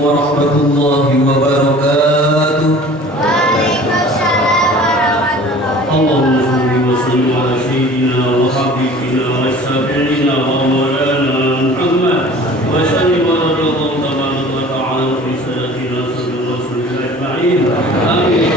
warahmatullahi wabarakatuh. Waalaikumsalam warahmatullahi Allahumma salli wa sallim ala sayyidina wa habibina wa syafi'ina wa maulana Muhammad wa sallim wa radallahu tabaraka wa ta'ala fi sayyidina sallallahu rasulillah ajma'in. Amin.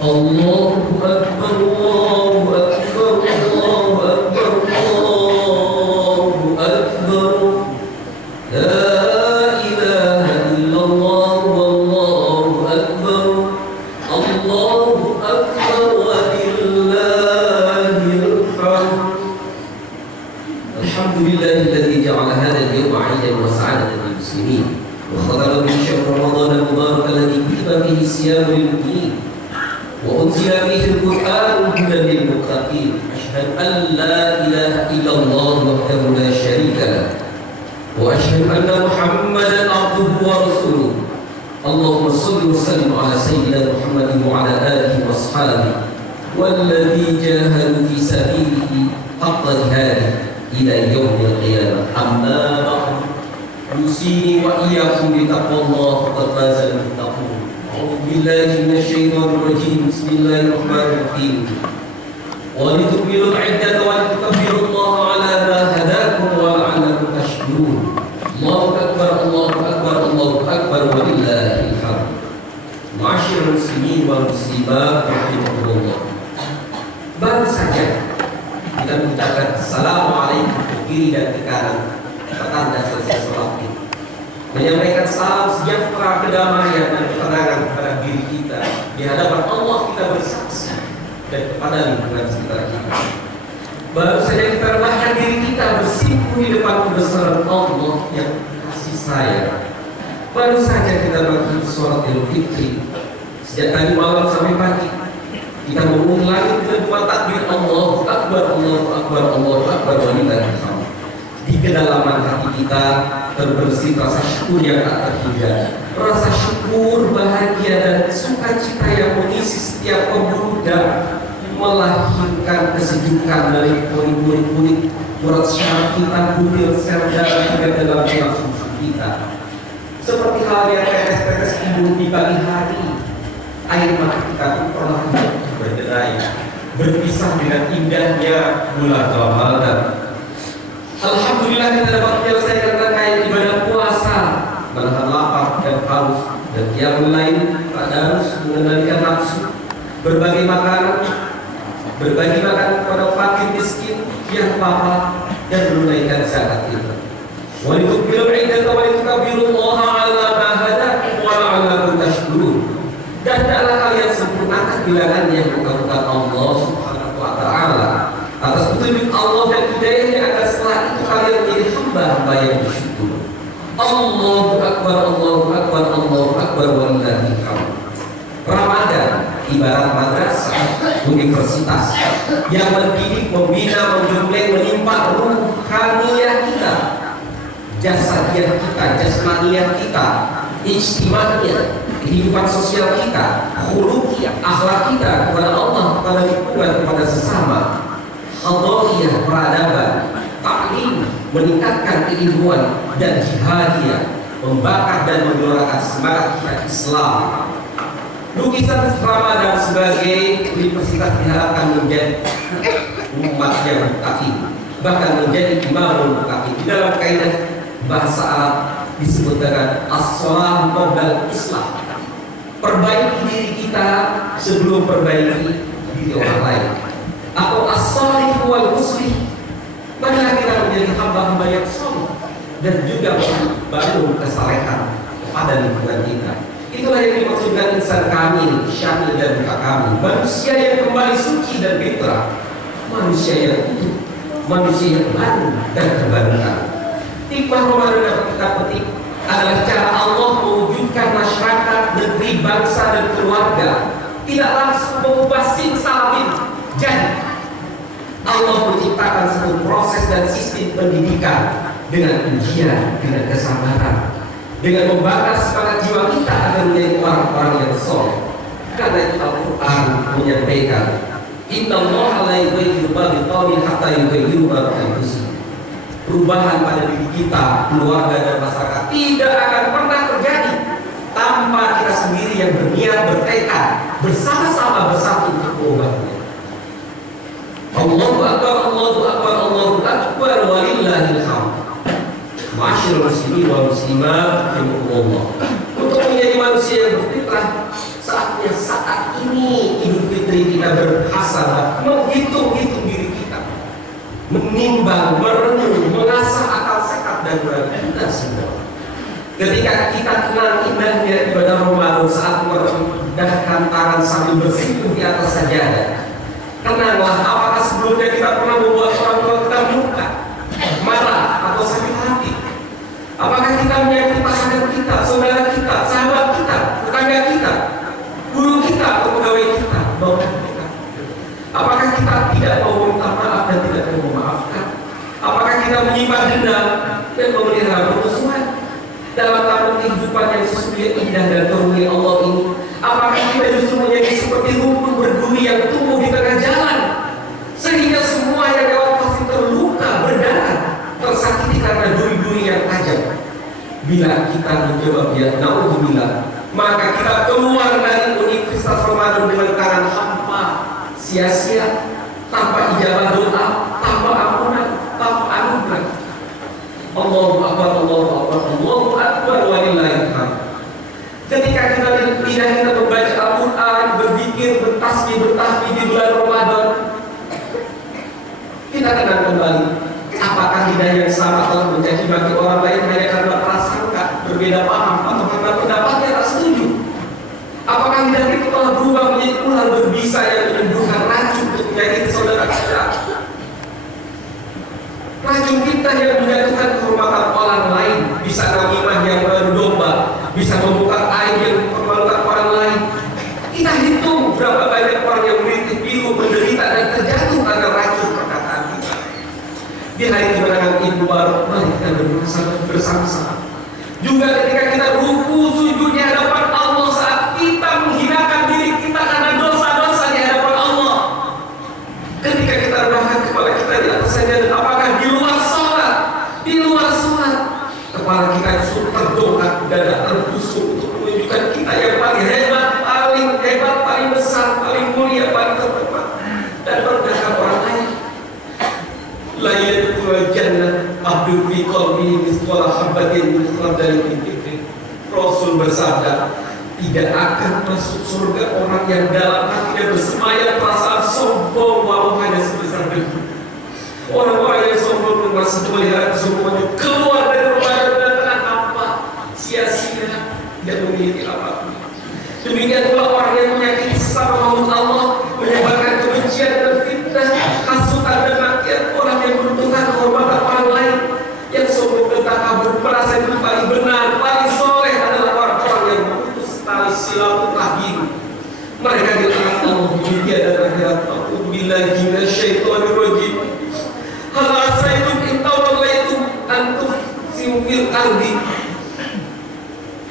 Allahu Akbar, Allahu Akbar, Allahu Akbar, Allahu Akbar. La ilaha illallah, wallahu akbar. Allahu Akbar wa lillahil hamd. Alhamdulillahilladzi ja'ala hadha al-yawma 'iidan wa sa'adatan lil muslimin wa khatama bi shahr ramadan al-mubarak alladhi kutiba fihi siyam lil-mu'minin وأنزل فيه القرآن هدى للمتقين أشهد أن لا إله إلا الله وحده لا شريك له وأشهد أن محمدا عبده ورسوله اللهم صل وسلم على سيدنا محمد وعلى آله وأصحابه والذي جاهدوا في سبيله حق جهاده إلى يوم القيامة أما بعد أوصيني وإياكم بتقوى الله فقد فاز المتقون أعوذ بالله من الشيطان الرجيم بسم الله الرحمن الرحيم ولتكملوا العدة ولتكبروا الله على ما هداكم ولعلكم تشكرون الله أكبر الله أكبر الله أكبر ولله الحمد. Ma'asyiral muslimin wal muslimat rahimakumullah. Baru saja kita mengucapkan assalamualaikum ke kiri dan ke kanan petanda selesai sholat ini, menyampaikan salam sejahtera, kedamaian dan ketenangan kepada diri kita di hadapan Allah kita bersaksi dan kepada lingkungan sekitar kita. Baru saja kita rendahkan diri kita bersimpuh di depan kebesaran Allah yang kasih sayang. Baru saja kita melakukan sholat Idul Fitri. Sejak tadi malam sampai pagi kita mengulangi kedua takbir Allahu Akbar, Allahu Akbar, Allahu Akbar walillahil hamd. Di kedalaman hati kita terbersih rasa syukur yang tak terhingga, rasa syukur, bahagia dan sukacita yang mengisi setiap pembuluh darah, melahirkan kesejukan dari pori-pori urat syaraf kita, butir sel darah hingga dalam tulang susu kita. Seperti halnya tetes-tetes embun di pagi hari, air mata kita pun perlahan berderai, berpisah dengan indahnya bulan Ramadan. Alhamdulillah kita dapat menyelesaikan rangkaian ibadah puasa, menahan lapar dan haus, dan qiyamul lail, tadarus, mengendalikan nafsu, berbagi makanan kepada fakir miskin yang papa, dan menunaikan zakat kita. Walitukmilul iddata walitukabbirullaha ala ma hadakum wa la'allakum tashkurun. Dan adalah kalian sempurnakan bilangan yang mengagungkan Allah Subhanahu wa ta'ala atas petunjuk Allah dan hidayahnya, agar setelah itu kalian menjadi hamba-hamba yang bersyukur. Allahu Akbar, Allahu Akbar, Allahu Akbar walillahil hamd. Ramadan ibarat madrasah, universitas yang mendidik, membina, menjempleng, menimpa ruhaniyah kita, jasadiah kita, jasmaniah kita, ijtimaiyah, kehidupan sosial kita, khuluqiyah, akhlak kita kepada Allah, kepada lingkungan, kepada sesama, hadoriyah, peradaban, taklim, meningkatkan keilmuan, dan jihadiyah, membakar dan menggelorakan semangat kita Islam. Lukisan Ramadan sebagai universitas diharapkan menjadi umat yang muttaqin, bahkan menjadi imamul muttaqin. Di dalam kaidah bahasa Arab disebut dengan as-shalah qabla al-islah. Perbaiki diri kita sebelum perbaiki diri orang lain. Atau as-salih wal muslih. Marilah kita menjadi hamba-hamba yang saleh dan juga membangun kesalehan pada lingkungan kita. Itulah yang dimaksudkan insan kamil, syamil dan mutakamil, manusia yang kembali suci dan fitrah, manusia yang utuh, manusia yang baru dan terbarukan. Hikmah Ramadan yang kita petik adalah cara Allah mewujudkan masyarakat, negeri, bangsa, dan keluarga tidak langsung mengubah simsalabim. Jadi Allah menciptakan satu proses dan sistem pendidikan dengan ujian, dengan kesabaran, dengan membakar semangat jiwa kita agar menjadi orang-orang yang soleh. Karena itu Al-Quran menyampaikan, Innallaha la yughayyiru ma biqaumin hatta yughayyiru ma bi anfusihim. Perubahan pada diri kita, keluarga, dan masyarakat tidak akan pernah terjadi tanpa kita sendiri yang berniat, bertekad, bersama-sama bersatu untuk mengubahnya. Allahu Akbar, Allahu Akbar, Allahu Akbar, walillahil hamd. Ma'asyiral muslimin wal muslimat rahimakumullah. Untuk menjadi manusia yang berfitrah, saatnya saat ini Idul Fitri kita berhasabah, menghitung-hitung diri kita, menimbang, merenung, mengasah akal sehat dan nurani kita semua. Ketika kita kenal indahnya ibadah Ramadan saat merendahkan tangan sambil bersimpuh di atas sajadah, kenanglah apakah sebelumnya kita pernah membuat orang tua kita murka, marah, atau sakit hati. Apakah kita menyakiti pasangan kita, saudara kita, sahabat kita, tetangga kita, guru kita, atau pegawai kita, bapak kita? Apakah kita tidak mau minta maaf dan tidak mau memaafkan? Apakah kita menyimpan dendam dan memelihara permusuhan dalam tahun kehidupan yang sesungguhnya indah dan karunia Allah ini? Apakah kita justru menjadi seperti rumput berduri yang tumbuh di tengah jalan, sehingga semua yang lewat pasti terluka, berdarah, tersakiti karena duri-duri yang tajam? Bila kita menjawab ya naudzubillah, maka kita keluar dari Universitas Ramadan dengan tangan hampa, sia-sia, tanpa ijabah doa, tanpa ampunan, tanpa anugerah. Allahu Akbar, Allahu Akbar, Allahu Akbar, walillahil hamd. Ketika kita lidah kita membaca Al-Quran, berzikir, bertasbih di bulan Ramadan, kita kenal kembali apakah lidah yang sama telah menjadi bagi orang lain hanya karena prasangka, berbeda paham, atau karena pendapatnya tak setuju? Apakah lidah itu telah berubah menjadi ular berbisa yang menimbulkan racun untuk menyakiti saudara kita? Racun kita yang menjatuhkan kehormatan orang lain, bisa namimah yang berdomba, bisa membuka aib yang mempermalukan orang lain. Kita hitung berapa banyak orang yang merintik pilu, menderita dan terjatuh karena racun perkataan kita. Di hari kemenangan Ibu baru, mari kita bersama-sama. Juga ketika kita ruku sujud di hadapan Allah saat kita menghinakan diri kita karena dosa-dosa di hadapan Allah. Ketika kita rendahkan kepala kita di atas sajadah, apakah di luar sholat, kepala kita justru terdongak, dada terbusuk untuk menunjukkan kita yang paling hebat, paling besar, paling mulia, paling terhormat, dan merendahkan orang lain. La yadkhulul jannah abdu fi qalbihi mithqala habatin min khardalin min kibrin. Rasul bersabda, tidak akan masuk surga orang yang dalam hatinya bersemayam perasaan sombong walau hanya sebesar debu. Orang-orang yang sombong masih melihat semuanya keluar dari Ramadan dengan apa? Sia-sia, tidak memiliki apapun. Demikian pula orang yang menyakiti sesama makhluk Allah, menyebarkan kebencian dan fitnah, hasutan dan makian, orang yang meruntuhkan kehormatan orang lain, yang sombong dan takabur, merasa itu paling benar, paling soleh adalah orang-orang yang memutus tali silaturahim. Mereka dilaknat Allah di dunia dan akhirat. A'udzubillahi minasyaitonir rajim. Hal asaitum in tawallaitum an tufsidu fil ardi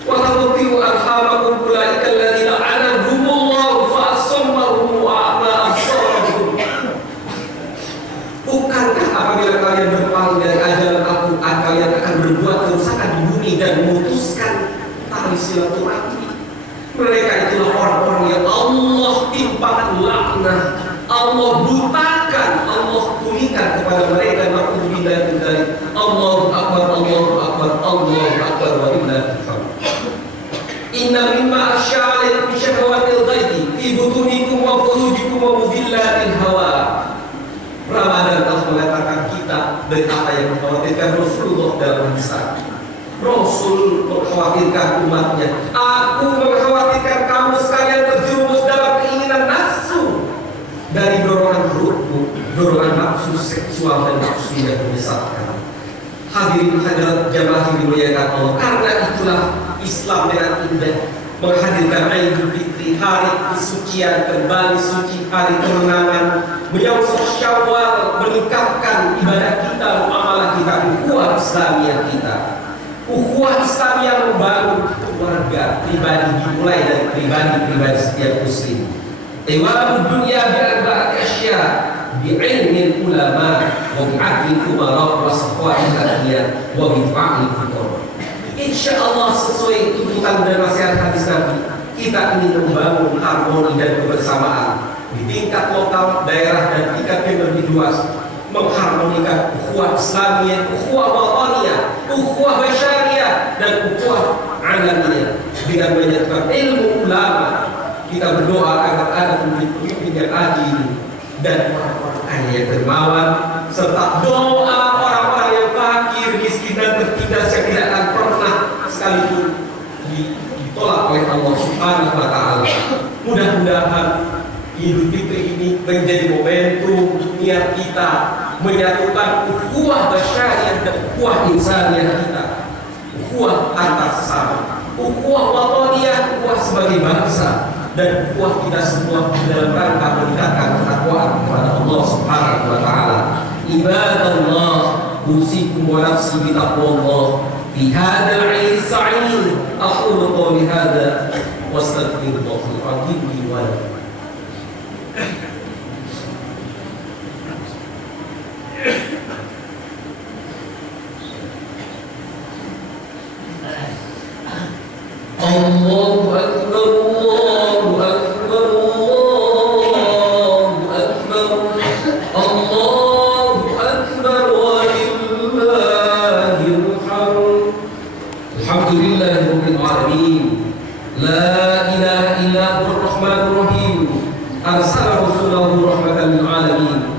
wa taqti'u arhamakum ulaika alladziina la'anahumullahu fa asammahum wa a'ma absarahum. Bukankah apabila kalian berpaling dari ajaran Al-Quran, kalian akan berbuat kerusakan di bumi dan memutuskan tali silaturahmi? Mereka itulah orang-orang yang Allah timpakan laknat, Allah butakan, Allah tulikan kepada mereka. Na'udzubillahi min dzalik. Allahu Akbar, Allahu Akbar, Allahu Akbar, walillahil hamd. Inna mimma asy'ara bi syahwatil ghaibi fi butunikum wa furujikum wa mudhillatil hawa. Ramadan telah mengatakan kita dari apa yang mengkhawatirkan Rasulullah dalam hadis. Rasul mengkhawatirkan umatnya. Aku mengkhawatirkan kamu sekalian terjerumus dalam keinginan nafsu, dari dorongan perutmu, dorongan nafsu seksual dan nafsu yang menyesatkan. Hadirin hadirat jamaah yang dimuliakan Allah, karena itulah Islam dengan indah menghadirkan Idul Fitri, hari kesucian, kembali suci, hari kemenangan, menyongsong Syawal, meningkatkan ibadah kita, muamalah kita, ukhuwah Islamiyah kita. Ukhuwah Islamiyah membangun keluarga pribadi, dimulai dari pribadi setiap muslim. Iwalul dunya bi'arba'ati asya, bi'ilmi ulama, wa bi'adli umara, wa safwa'il adiyah, wa bifa'il fuqara. Insya Allah sesuai tuntutan dan nasihat hadis Nabi, kita ingin membangun harmoni dan kebersamaan di tingkat lokal, daerah, dan tingkat yang lebih luas, mengharmonikan ukhuwah Islamiyah, ukhuwah wataniyah, ukhuwah basyariyah, dan ukhuwah alamiyah dengan menyatukan ilmu ulama. Kita berdoa agar ada pemimpin yang adil dan orang-orang kaya yang dermawan, serta doa orang-orang yang fakir, miskin, dan tertindas yang tidak akan pernah sekalipun ditolak oleh Allah Subhanahu wa Ta'ala. Mudah-mudahan Idul Fitri ini menjadi momentum niat kita menyatukan ukhuwah basyariyah dan ukhuwah insaniyah kita, ukhuwah antar sesama, ukhuwah wataniyah, ukhuwah sebagai bangsa, dan ukhuwah kita semua dalam rangka meningkatkan ketakwaan kepada Allah Subhanahu wa Ta'ala. Ibadallah, usikum wa nafsi bi taqwallah fi hadzal 'id sa'id. Aqulu qawli hadza wa astaghfirullahal 'azim li wa lakum. Allahu akbar, Allahu akbar, Allahu akbar, Allahu akbar, walillahil hamd. Alhamdulillahirabbil alamin. La ilaha illa huwar rahmanur rahim. Arsala rasulahu rahmatan lil alamin.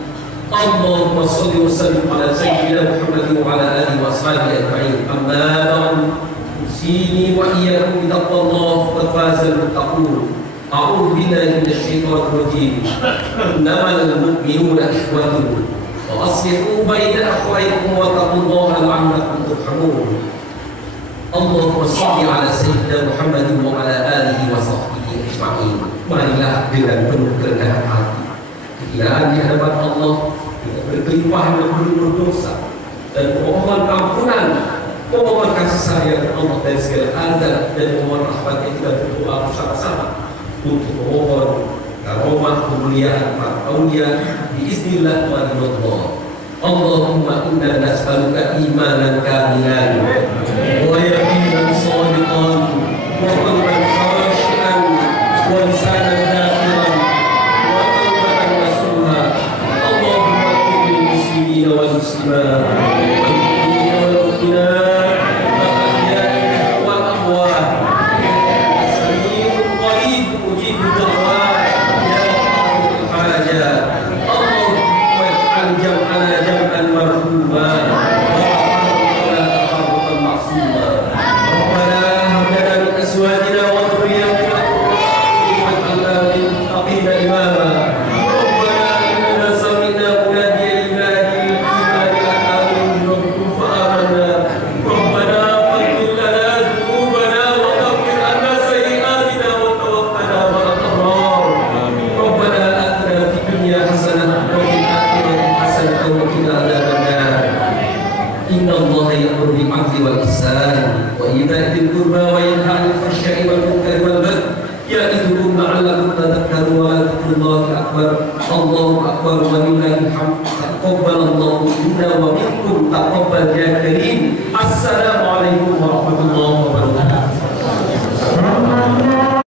Allahumma shalli wa sallim ala sayyidina Muhammadin wa ala alihi wa ashabihi ajma'in. Amma ba'du. Sini wa iyyakum bittaqwallah faqad fazal muttaqun. A'udzu billahi minasyaitonir rajim. Innamal mu'minuna ikhwatun wa aslihu baina akhawaykum wa taqullaha la'allakum turhamun. Allahumma shalli ala sayyidina Muhammadin wa ala alihi wa sahbihi ajma'in. Marilah dengan penuh kerendahan hati, kehinaan di hadapan Allah, kita berkelimpahan dan berdosa, dan memohon ampunan, memohon kasih sayang Allah dari segala azab, dan memohon rahmatnya. Kita berdoa bersama-sama untuk memohon karomah kemuliaan para aulia biiznillah wa ridha. Allahumma inna nas'aluka imanan kamilan wa yaqinan shadiqan wa qalban khashi'an wa lisanan dhakiran wa tawbatan nasuha. Allahumma qul muslimin wal muslimat wal mu'minina wal mu'minat Allahu akbar walillahil hamd. Taqabbalallahu minna wa minkum taqabbal ya karim. Assalamu